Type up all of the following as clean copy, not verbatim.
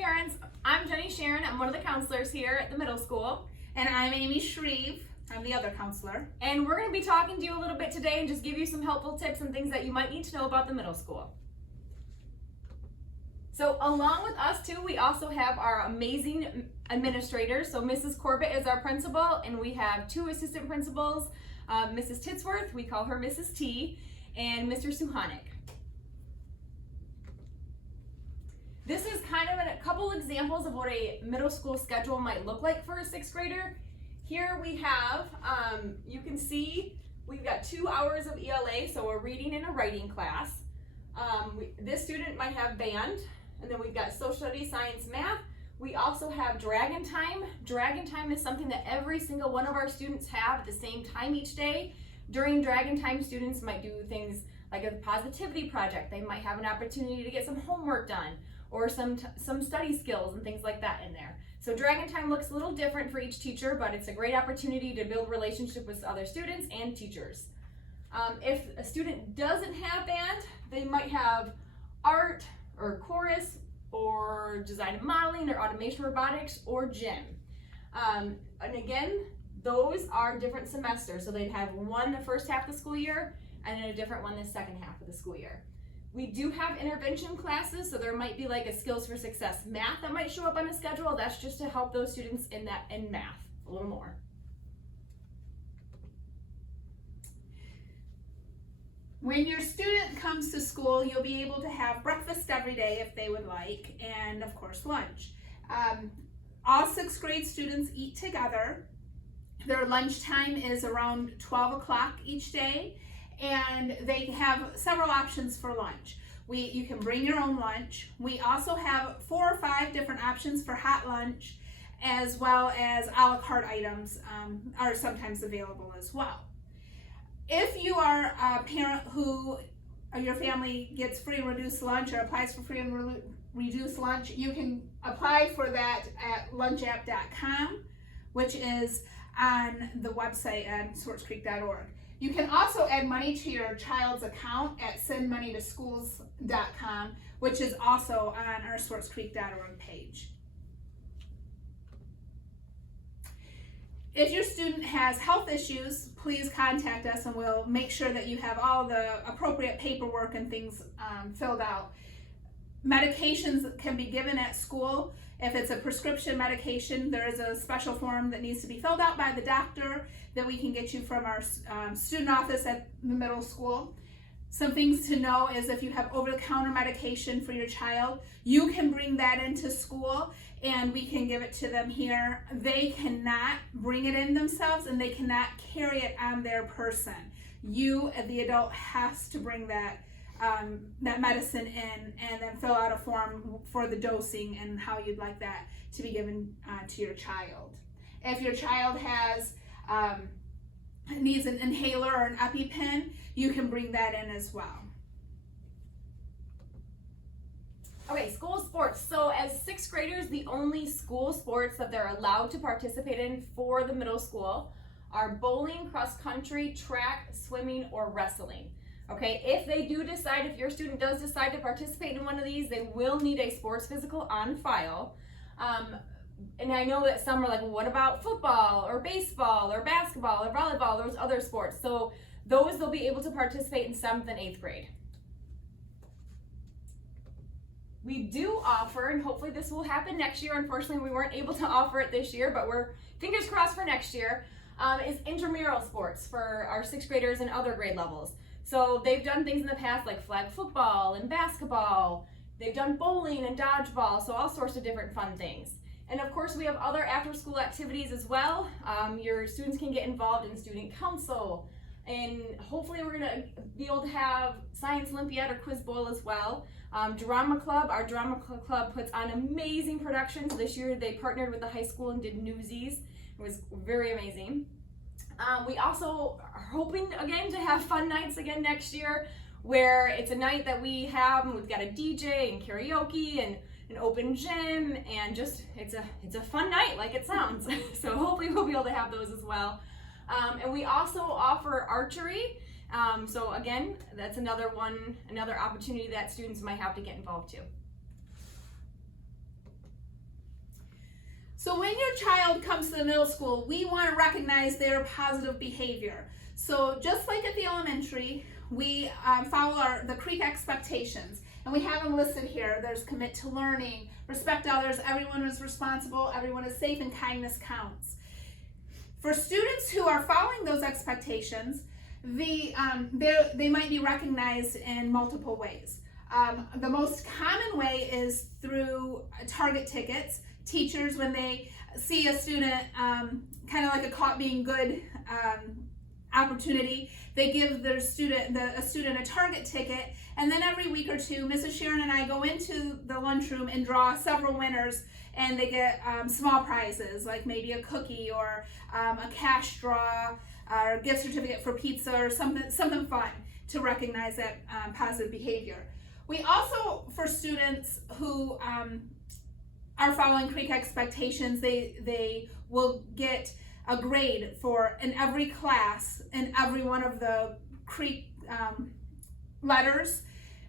parents. I'm Jenny Sharon. I'm one of the counselors here at the middle school. And I'm Amy Shreve. I'm the other counselor. And we're going to be talking to you a little bit today and just give you some helpful tips and things that you might need to know about the middle school. So along with us too, we also have our amazing administrators. So Mrs. Corbett is our principal, and we have two assistant principals, Mrs. Titsworth, we call her Mrs. T, and Mr. Suhanik. This is kind of a couple examples of what a middle school schedule might look like for a sixth grader. Here we have, you can see we've got 2 hours of ELA, so a reading and a writing class. This student might have band, and then we've got social studies, science, math. We also have Dragon Time. Dragon Time is something that every single one of our students have at the same time each day. During Dragon Time, students might do things like a positivity project. They might have an opportunity to get some homework done, or some study skills and things like that in there. So Dragon Time looks a little different for each teacher, but it's a great opportunity to build relationship with other students and teachers. If a student doesn't have band, they might have art or chorus or design and modeling or automation robotics or gym. And again, those are different semesters. So they'd have one the first half of the school year and then a different one the second half of the school year. We do have intervention classes, so there might be like a Skills for Success math that might show up on a schedule. That's just to help those students in math a little more. When your student comes to school, you'll be able to have breakfast every day if they would like, and of course lunch. All sixth grade students eat together. Their lunchtime is around 12 o'clock each day, and they have several options for lunch. You can bring your own lunch. We also have 4 or 5 different options for hot lunch, as well as a la carte items are sometimes available as well. If you are a parent who your family gets free and reduced lunch or applies for free and reduced lunch, you can apply for that at lunchapp.com, which is on the website at swartzcreek.org. You can also add money to your child's account at sendmoneytoschools.com, which is also on our swartzcreek.org page. If your student has health issues, please contact us and we'll make sure that you have all the appropriate paperwork and things filled out. Medications can be given at school. If it's a prescription medication, there is a special form that needs to be filled out by the doctor that we can get you from our student office at the middle school. Some things to know is if you have over-the-counter medication for your child, you can bring that into school and we can give it to them here. They cannot bring it in themselves and they cannot carry it on their person. You, the adult, has to bring that medicine in and then fill out a form for the dosing and how you'd like that to be given to your child. If your child needs an inhaler or an EpiPen, you can bring that in as well. Okay, school sports. So as sixth graders, the only school sports that they're allowed to participate in for the middle school are bowling, cross country, track, swimming, or wrestling. Okay, if your student does decide to participate in one of these, they will need a sports physical on file. And I know that some are like, well, what about football or baseball or basketball or volleyball, those other sports? So those they'll be able to participate in 7th and 8th grade. We do offer, and hopefully this will happen next year. Unfortunately, we weren't able to offer it this year, but we're fingers crossed for next year, is intramural sports for our 6th graders and other grade levels. So they've done things in the past like flag football and basketball. They've done bowling and dodgeball, so all sorts of different fun things. And of course, we have other after-school activities as well. Your students can get involved in student council, and hopefully we're gonna be able to have Science Olympiad or Quiz Bowl as well. Drama Club, our Drama Club puts on amazing productions. This year they partnered with the high school and did Newsies. It was very amazing. We also are hoping again to have fun nights again next year, where it's a night that we have, and we've got a DJ and karaoke and an open gym, and just it's a fun night like it sounds. So hopefully we'll be able to have those as well. And we also offer archery. So again, that's another opportunity that students might have to get involved too. So when your child comes to the middle school, we want to recognize their positive behavior. So just like at the elementary, we follow the CREEK expectations, and we have them listed here. There's commit to learning, respect others, everyone is responsible, everyone is safe, and kindness counts. For students who are following those expectations, they might be recognized in multiple ways. The most common way is through target tickets. Teachers, when they see a student, kind of like a caught being good opportunity, they give a student a target ticket, and then every week or two, Mrs. Sharon and I go into the lunchroom and draw several winners, and they get small prizes, like maybe a cookie or a cash draw or a gift certificate for pizza or something fun to recognize that positive behavior. We also, for students who are following CREEK expectations, they will get a grade in every class in every one of the CREEK letters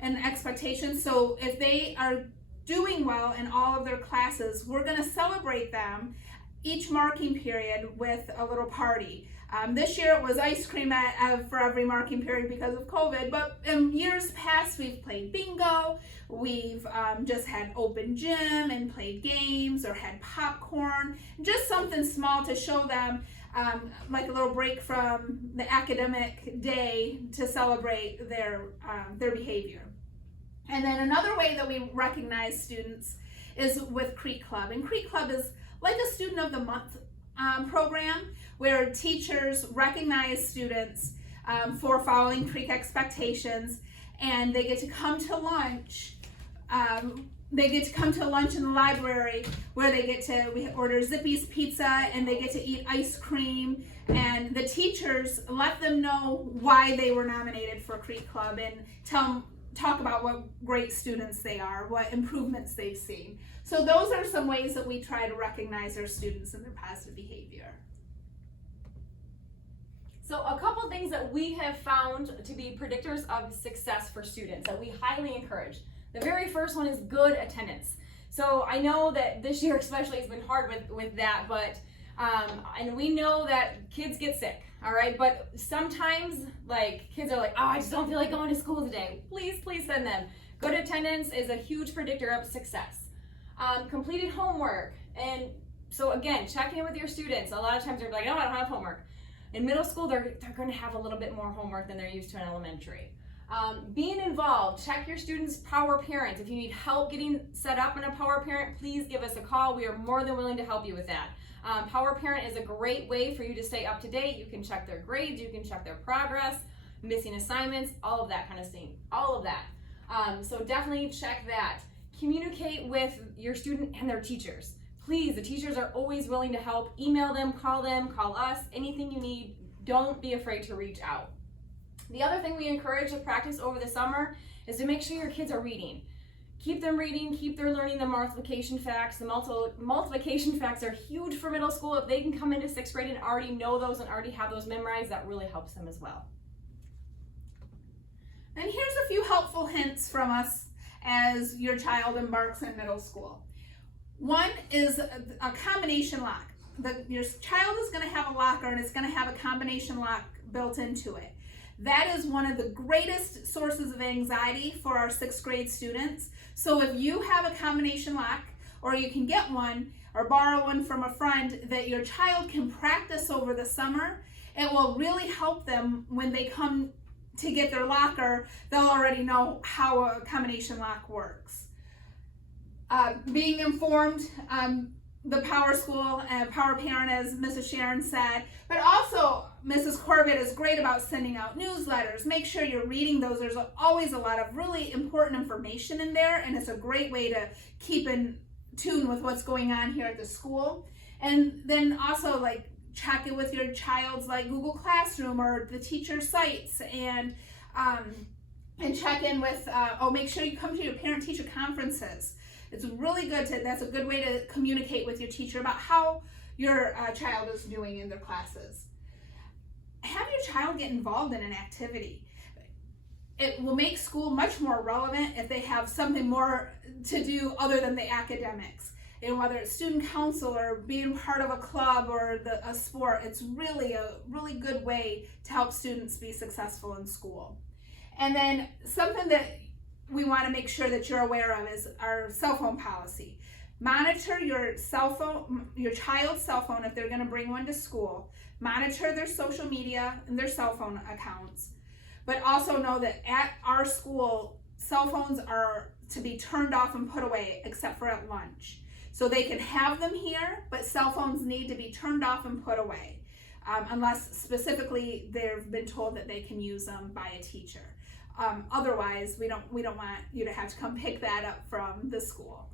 and expectations. So if they are doing well in all of their classes, we're going to celebrate them each marking period with a little party. This year it was ice cream for every marking period because of COVID, but in years past we've played bingo, we've just had open gym and played games or had popcorn, just something small to show them, like a little break from the academic day to celebrate their behavior. And then another way that we recognize students is with CREEK Club. And CREEK Club is like a Student of the Month program where teachers recognize students for following CREEK expectations, and they get to come to lunch. They get to come to lunch in the library where we order Zippy's pizza and they get to eat ice cream, and the teachers let them know why they were nominated for CREEK Club and talk about what great students they are, what improvements they've seen. So those are some ways that we try to recognize our students and their positive behavior. So a couple things that we have found to be predictors of success for students that we highly encourage. The very first one is good attendance. So I know that this year especially has been hard with that, but and we know that kids get sick, all right? But sometimes kids are like, oh, I just don't feel like going to school today. Please send them. Good attendance is a huge predictor of success. Completed homework. And so again, check in with your students. A lot of times they're like, no, I don't have homework. In middle school, they're going to have a little bit more homework than they're used to in elementary. Being involved, check your students' power parents. If you need help getting set up in a power parent, please give us a call. We are more than willing to help you with that. Power parent is a great way for you to stay up to date. You can check their grades, you can check their progress, missing assignments, all of that kind of thing, all of that. So definitely check that. Communicate with your student and their teachers. Please, the teachers are always willing to help. Email them, call us, anything you need. Don't be afraid to reach out. The other thing we encourage to practice over the summer is to make sure your kids are reading. Keep them reading, keep them learning the multiplication facts. The multiplication facts are huge for middle school. If they can come into 6th grade and already know those and already have those memorized, that really helps them as well. And here's a few helpful hints from us as your child embarks in middle school. One is a combination lock. Your child is going to have a locker and it's going to have a combination lock built into it. That is one of the greatest sources of anxiety for our 6th grade students. So if you have a combination lock, or you can get one or borrow one from a friend that your child can practice over the summer, it will really help them when they come to get their locker. They'll already know how a combination lock works. Being informed, the power school and power parent, as Mrs. Sharon said, but also Mrs. Corbett is great about sending out newsletters. Make sure you're reading those. There's always a lot of really important information in there, and it's a great way to keep in tune with what's going on here at the school. And then also check it with your child's Google Classroom or the teacher sites, and check in with, make sure you come to your parent-teacher conferences. It's really good that's a good way to communicate with your teacher about how your child is doing in their classes. Have your child get involved in an activity. It will make school much more relevant if they have something more to do other than the academics. And whether it's student council or being part of a club or a sport, it's really a really good way to help students be successful in school. And then something that we want to make sure that you're aware of is our cell phone policy. Monitor your cell phone, your child's cell phone if they're going to bring one to school. Monitor their social media and their cell phone accounts. But also know that at our school, cell phones are to be turned off and put away except for at lunch. So they can have them here, but cell phones need to be turned off and put away, unless specifically they've been told that they can use them by a teacher. Otherwise, we don't want you to have to come pick that up from the school.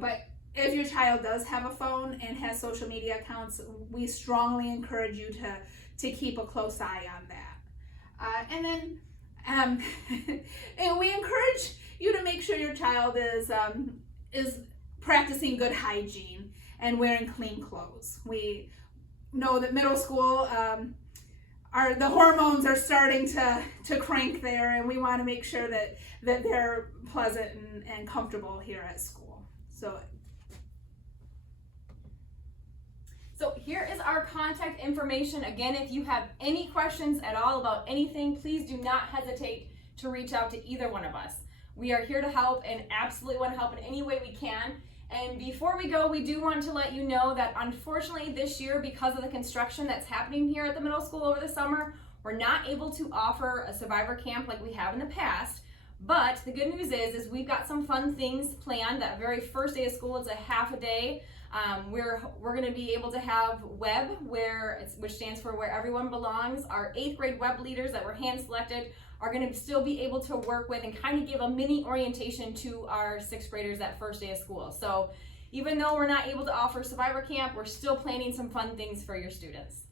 But if your child does have a phone and has social media accounts, we strongly encourage you to keep a close eye on that. And then and we encourage you to make sure your child is practicing good hygiene and wearing clean clothes. We know that middle school, the hormones are starting to crank there, and we want to make sure that they're pleasant and comfortable here at school. So here is our contact information. Again, if you have any questions at all about anything, please do not hesitate to reach out to either one of us. We are here to help and absolutely want to help in any way we can. And before we go, we do want to let you know that unfortunately this year, because of the construction that's happening here at the middle school over the summer, we're not able to offer a survivor camp like we have in the past. But the good news is we've got some fun things planned. That very first day of school, it's a half a day. We're going to be able to have WEB, which stands for Where Everyone Belongs. Our 8th grade WEB leaders that were hand selected are going to still be able to work with and kind of give a mini orientation to our 6th graders that first day of school. So even though we're not able to offer Survivor Camp, we're still planning some fun things for your students.